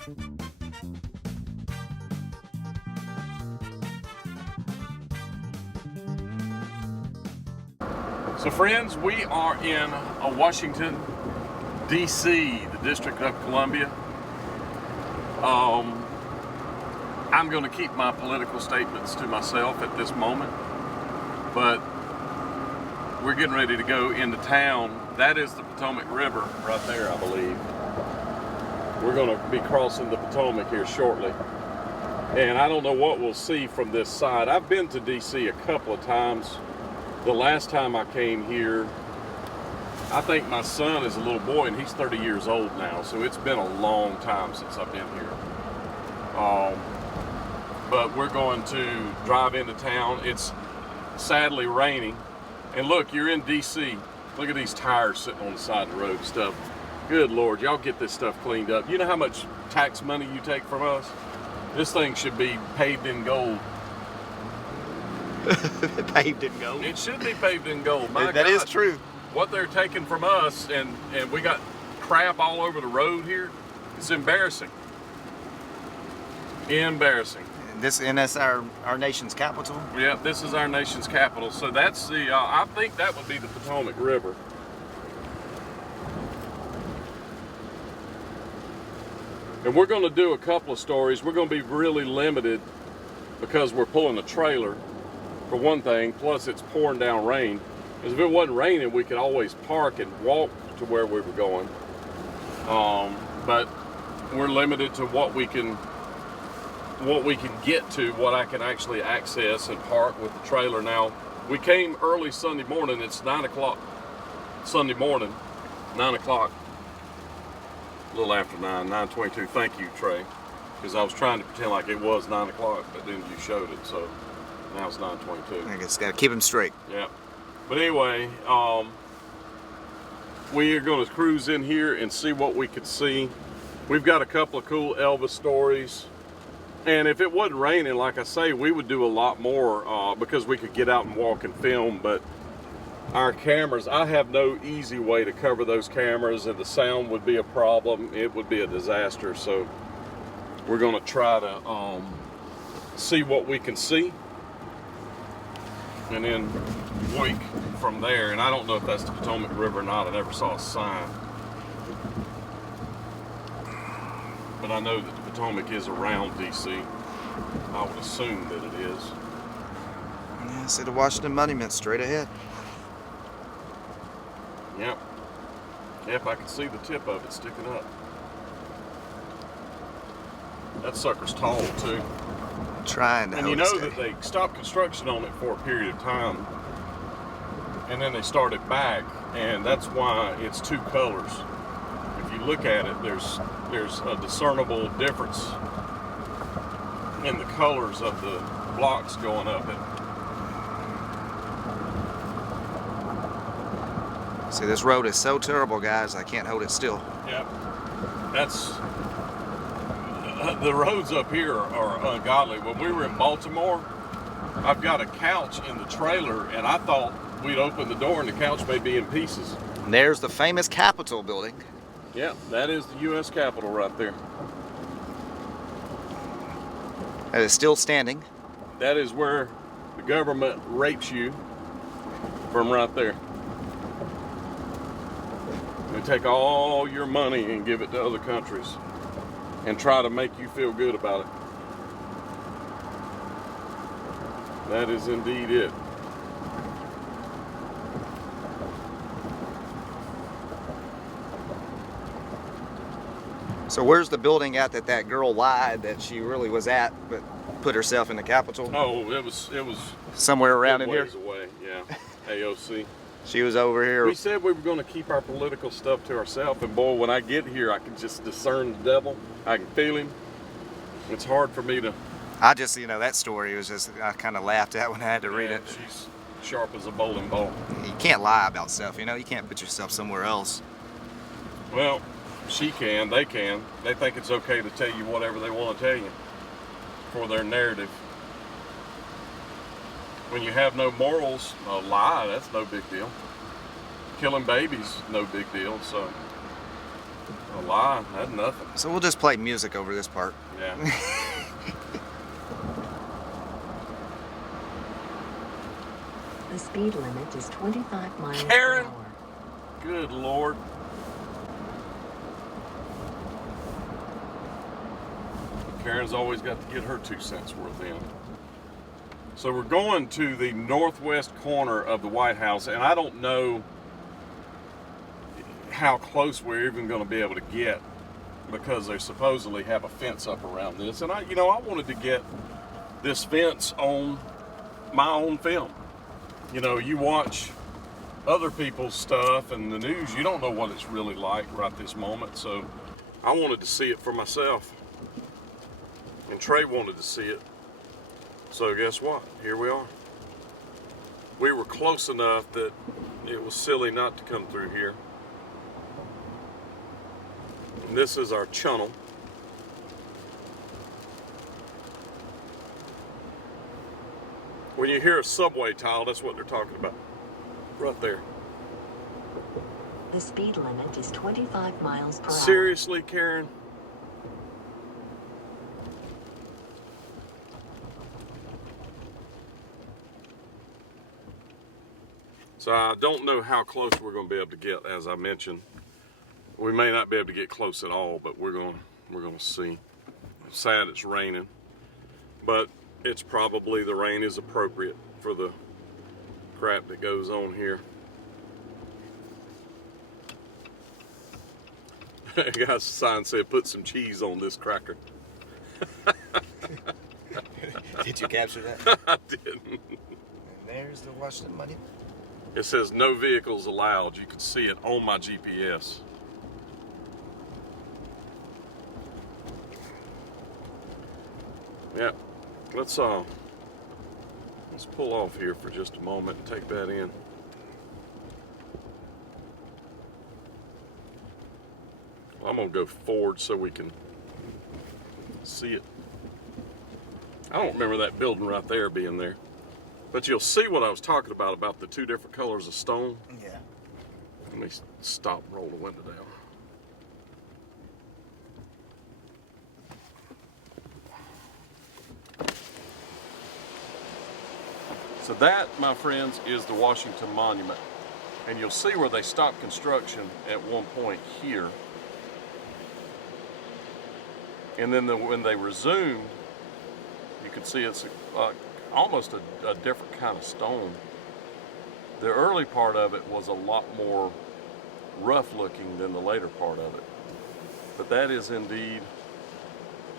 So friends, we are in Washington, D.C., the District of Columbia. I'm going to keep my political statements to myself at this moment, but we're getting ready to go into town. That is the Potomac River right there, I believe. We're going to be crossing the Potomac here shortly. And I don't know what we'll see from this side. I've been to D.C. a couple of times. The last time I came here, I think my son is a little boy and he's 30 years old now, so it's been a long time since I've been here. But we're going to drive into town. It's sadly raining. And look, you're in DC. Look at these tires sitting on the side of the road and stuff. Good Lord, y'all get this stuff cleaned up. You know how much tax money you take from us? This thing should be paved in gold. Paved in gold? It should be paved in gold. My That God, is true. what they're taking from us, and we got crap all over the road here. It's embarrassing. Embarrassing. And that's our nation's capital? Yeah, this is our nation's capital. So that's the, I think that would be the Potomac River. And we're going to do a couple of stories. We're going to be really limited because we're pulling a trailer, for one thing, plus it's pouring down rain. Because if it wasn't raining, we could always park and walk to where we were going. But we're limited to what we can get to, what I can actually access and park with the trailer. Now, we came early Sunday morning. It's 9 o'clock Sunday morning, 9 o'clock, a little after 9:22. Thank you, Trey, because I was trying to pretend like it was 9 o'clock, but then you showed it, so now it's 9:22. I just gotta keep them straight. Yeah. But anyway, we are going to cruise in here and see what we could see. We've got a couple of cool Elvis stories. And if it wasn't raining, like I say, we would do a lot more because we could get out and walk and film. But our cameras, I have no easy way to cover those cameras, and the sound would be a problem. It would be a disaster. So we're going to try to see what we can see, and then wake from there. And I don't know if that's the Potomac River or not. I never saw a sign. But I know that the Potomac is around D.C. I would assume that it is. Yeah, see the Washington Monument straight ahead. Yep. Yep, I can see the tip of it sticking up. That sucker's tall, too. I'm trying to And hold you it know steady. that they stopped construction on it for a period of time, and then they started back, and that's why it's two colors. If you look at it, there's a discernible difference in the colors of the blocks going up it. See, this road is so terrible, guys, I can't hold it still. Yep. That's the roads up here are ungodly. When we were in Baltimore, I've got a couch in the trailer, and I thought we'd open the door and the couch may be in pieces. And there's the famous Capitol building. Yeah, that is the U.S. Capitol right there. That is still standing. That is where the government rapes you from right there. They take all your money and give it to other countries and try to make you feel good about it. That is indeed it. So where's the building at that girl lied that she really was at, but put herself in the Capitol? Oh, it was Somewhere around in here? ways away, yeah. AOC. She was over here. We said we were going to keep our political stuff to ourselves, and boy, when I get here, I can just discern the devil. I can feel him. It's hard for me to... I just, that story was just, I kind of laughed at when I had to read it. She's sharp as a bowling ball. You can't lie about stuff, you can't put yourself somewhere else. Well, she can, they can. They think it's okay to tell you whatever they want to tell you for their narrative. When you have no morals, a lie, that's no big deal. Killing babies, no big deal, so. A lie, that's nothing. So we'll just play music over this part. Yeah. The speed limit is 25 miles Karen! per hour. Good Lord. Karen's always got to get her 2 cents worth in. So we're going to the northwest corner of the White House, and I don't know how close we're even going to be able to get because they supposedly have a fence up around this. And I wanted to get this fence on my own film. You know, you watch other people's stuff and the news, you don't know what it's really like right this moment. So I wanted to see it for myself. And Trey wanted to see it. So guess what? Here we are. We were close enough that it was silly not to come through here. And this is our channel. When you hear a subway tile, that's what they're talking about. Right there. The speed limit is 25 miles per hour. Seriously, Karen? So I don't know how close we're going to be able to get, as I mentioned. We may not be able to get close at all, but we're going to see. It's sad it's raining, but it's probably, the rain is appropriate for the crap that goes on here. Guy's sign said, "Put some cheese on this cracker." Did you capture that? I didn't. And there's the Washington Monument. It says no vehicles allowed. You can see it on my GPS. Yeah, let's pull off here for just a moment and take that in. I'm gonna go forward so we can see it. I don't remember that building right there being there. But you'll see what I was talking about the 2 different colors of stone. Yeah. Let me stop and roll the window down. So that, my friends, is the Washington Monument. And you'll see where they stopped construction at one point here. And then when they resumed, you can see it's almost a different kind of stone. The early part of it was a lot more rough looking than the later part of it. But that is indeed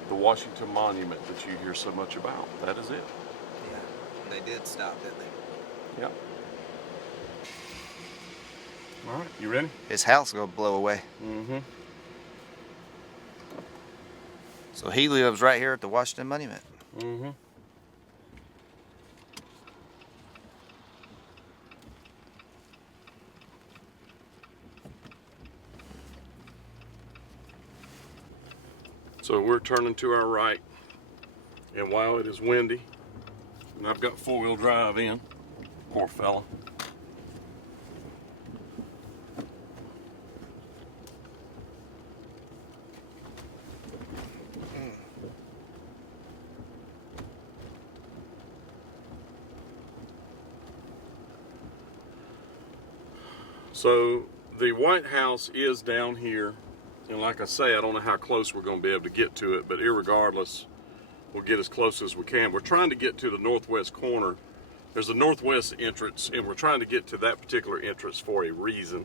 the Washington Monument that you hear so much about. That is it. Yeah. They did stop, didn't they? Yeah. All right, you ready? His house is gonna blow away. Mm-hmm. So he lives right here at the Washington Monument. Mm-hmm. So we're turning to our right, and while it is windy, and I've got 4-wheel drive in, poor fella. So the White House is down here, and like I say, I don't know how close we're going to be able to get to it, but irregardless, we'll get as close as we can. We're trying to get to the northwest corner. There's a northwest entrance, and we're trying to get to that particular entrance for a reason,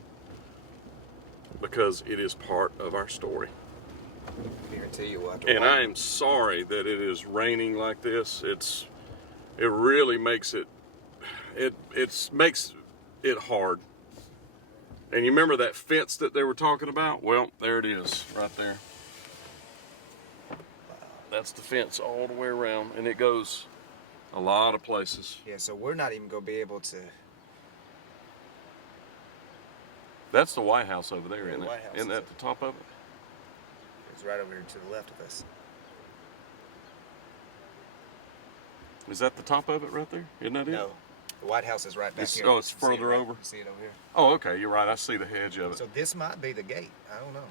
because it is part of our story. I guarantee you what. And I am sorry that it is raining like this. It really makes it makes it hard. And you remember that fence that they were talking about? Well, there it is, right there. That's the fence all the way around, and it goes a lot of places. Yeah, so we're not even gonna be able to. That's the White House over there, isn't the it? White House Isn't is that the top of it? It's right over here to the left of us. Is that the top of it right there? Isn't that it? No, the White House is right back It's- here. oh, it's You see it further right- over? you see it over here. Oh, okay, you're right. I see the hedge of it. So this might be the gate. I don't know.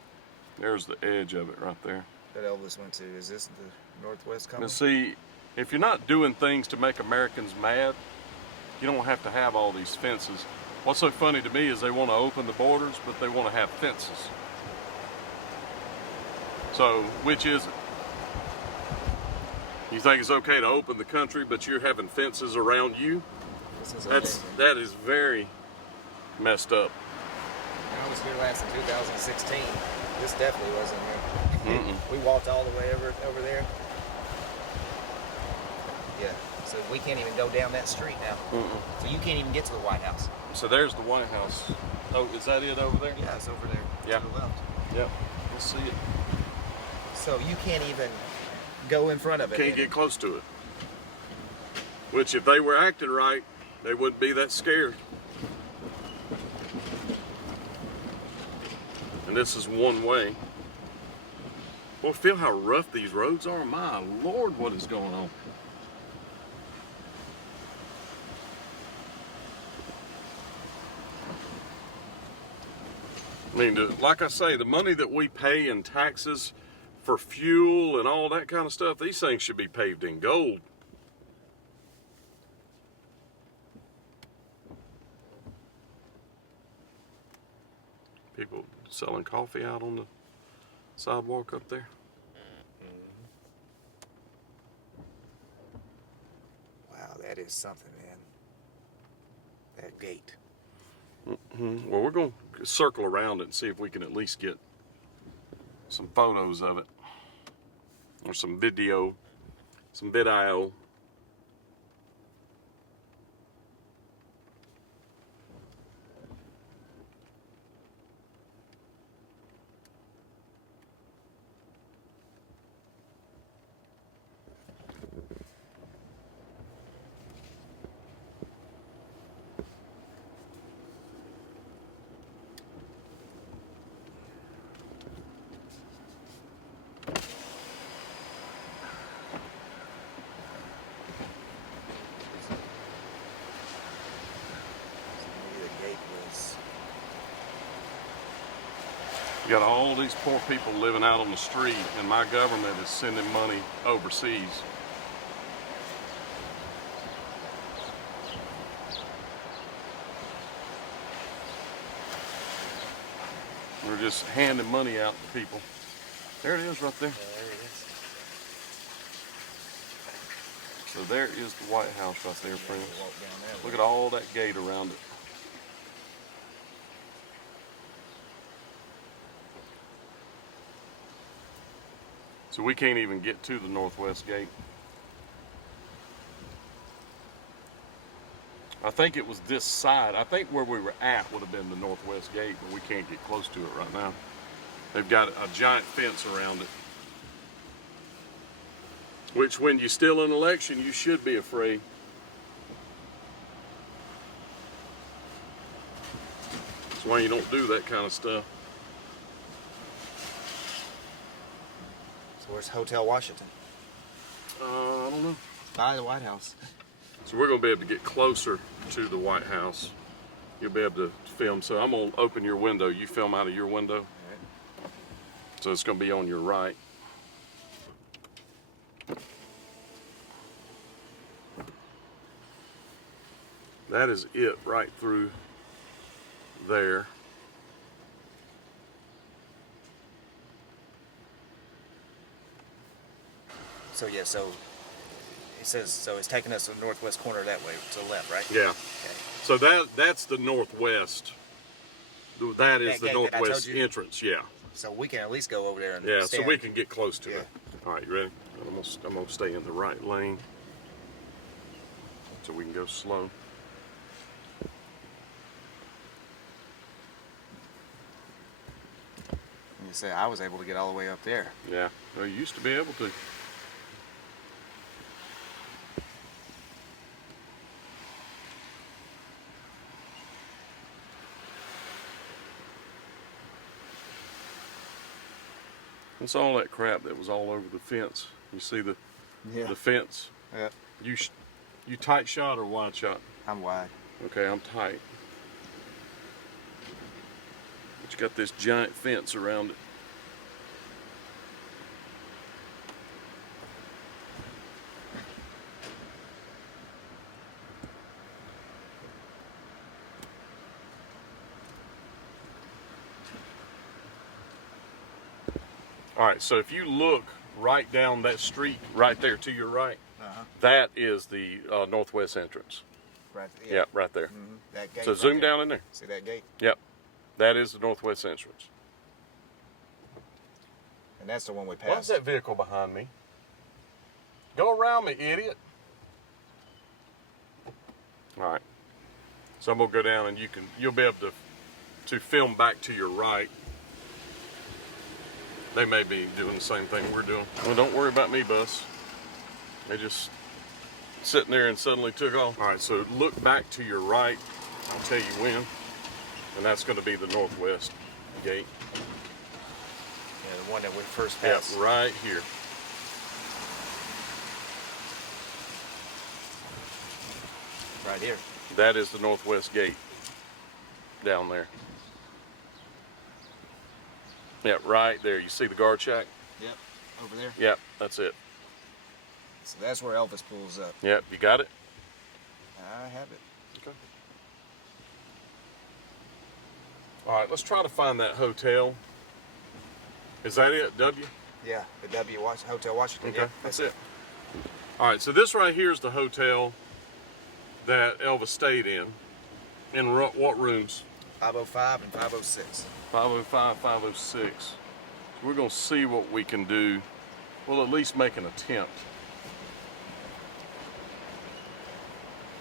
There's the edge of it right there. that Elvis went to. Is this the Northwest coming? And see, if you're not doing things to make Americans mad, you don't have to have all these fences. What's so funny to me is they want to open the borders, but they want to have fences. So, which is it? You think it's okay to open the country, but you're having fences around you? This is okay. That is very messed up. When I was here last in 2016, this definitely wasn't here. Mm-mm. We walked all the way over there. Yeah, so we can't even go down that street now. Mm-mm. So you can't even get to the White House. So there's the White House. Oh, is that it over there? Yeah, it's over there Yeah. to the left. Yep. Let's see it. So you can't even go in front of it. Can't get close to it. Which, if they were acting right, they wouldn't be that scared. And this is one way. Well, feel how rough these roads are. My Lord, what is going on? I mean, like I say, the money that we pay in taxes for fuel and all that kind of stuff, these things should be paved in gold. People selling coffee out on the sidewalk up there. Wow, that is something, man. That gate. Well, we're going to circle around it and see if we can at least get some photos of it. Or some video, some video. Maybe the gate was. You got all these poor people living out on the street, and my government is sending money overseas. We're just handing money out to people. There it is right there. There it is. So there is the White House right there, friends. Walk down that Look way. at all that gate around it. So we can't even get to the Northwest Gate. I think it was this side. I think where we were at would have been the Northwest Gate, but we can't get close to it right now. They've got a giant fence around it. Which, when you're still in election, you should be afraid. That's why you don't do that kind of stuff. So where's Hotel Washington? I don't know. By the White House. So we're going to be able to get closer to the White House. You'll be able to film. So I'm going to open your window. You film out of your window. All right. So it's going to be on your right. That is it right through there. So yeah, so it says so it's taking us to the northwest corner that way, to the left, right? Yeah. Okay. So that's the northwest. That is That the gate that I told northwest you? entrance. Yeah. So we can at least go over there and Yeah. So stand. we can get close to Yeah. it. All right, you ready? I'm gonna stay in the right lane so we can go slow. You say I was able to get all the way up there. Yeah. Well, you used to be able to. What's all that crap that was all over the fence? You see the fence? Yeah. You tight shot or wide shot? I'm wide. Okay, I'm tight. But you got this giant fence around it. All right, so if you look right down that street right there to your right, Uh-huh. that is the northwest entrance. Right. Yeah, right there. That gate. So right zoom there. down in there. See that gate? Yep, that is the northwest entrance. And that's the one we Why's passed. that vehicle behind me? Go around me, idiot. All right. So I'm gonna go down, and you'll be able to film back to your right. They may be doing the same thing we're doing. Well, don't worry about me, bus. They just sitting there and suddenly took off. All right, so look back to your right. I'll tell you when, and that's going to be the northwest gate. Yeah, the one that we first Yeah, passed. right here. Right here. That is the northwest gate down there. Yeah, right there. You see the guard shack? Yep. Over there. Yep, that's it. So that's where Elvis pulls up. Yep, you got it? I have it. Okay. All right, let's try to find that hotel. Is that it, W? Yeah, the Hotel Washington. Okay, Yeah, that's it. All right, so this right here is the hotel that Elvis stayed in. In what rooms? 505 and 506. 505, 506. So we're going to see what we can do. We'll at least make an attempt.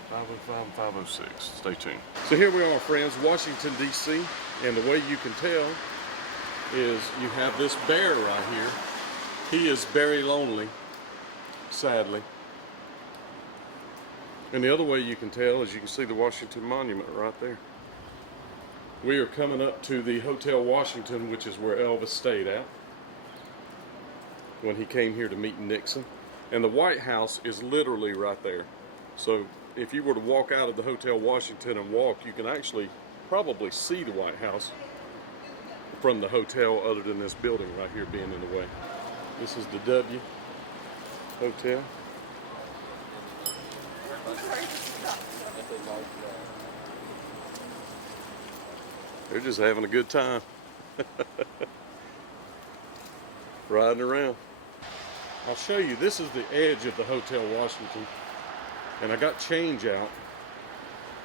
505 and 506. Stay tuned. So here we are, friends, Washington, D.C. And the way you can tell is you have this bear right here. He is very lonely, sadly. And the other way you can tell is you can see the Washington Monument right there. We are coming up to the Hotel Washington, which is where Elvis stayed at when he came here to meet Nixon. And the White House is literally right there. So if you were to walk out of the Hotel Washington and walk, you can actually probably see the White House from the hotel, other than this building right here being in the way. This is the W Hotel. They're just having a good time. Riding around. I'll show you, this is the edge of the Hotel Washington. And I got change out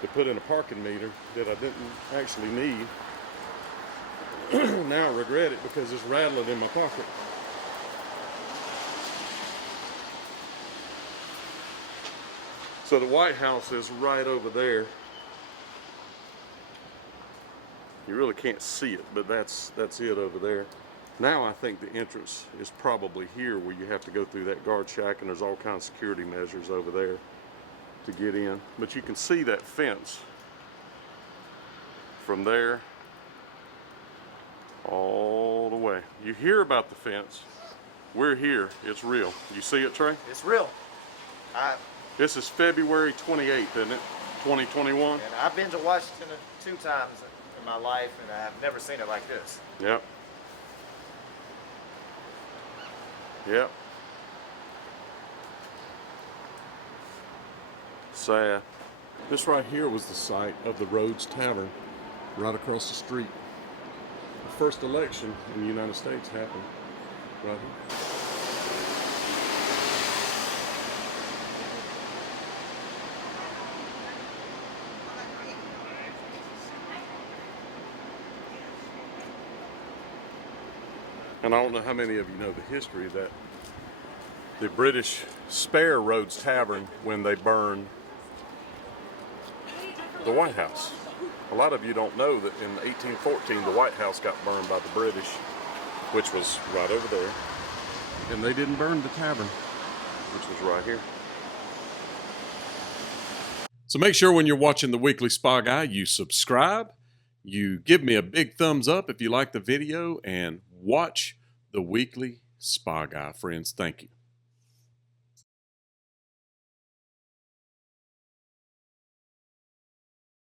to put in a parking meter that I didn't actually need. Now I regret it because it's rattling in my pocket. So the White House is right over there. You really can't see it, but that's it over there. Now I think the entrance is probably here, where you have to go through that guard shack, and there's all kinds of security measures over there to get in. But you can see that fence from there all the way. You hear about the fence. We're here. It's real. You see it, Trey? It's real. This is February 28th, isn't it? 2021? And I've been to Washington 2 times in my life, and I've never seen it like this. Yep. Yep. Sad. This right here was the site of the Rhodes Tavern, right across the street. The first election in the United States happened right here. And I don't know how many of you know the history that the British spare Rhodes Tavern when they burned the White House. A lot of you don't know that in 1814 the White House got burned by the British, which was right over there. And they didn't burn the tavern, which was right here. So make sure when you're watching the Weekly Spa Guy, you subscribe, you give me a big thumbs up if you like the video, and watch the Weekly Spa Guy, friends. Thank you.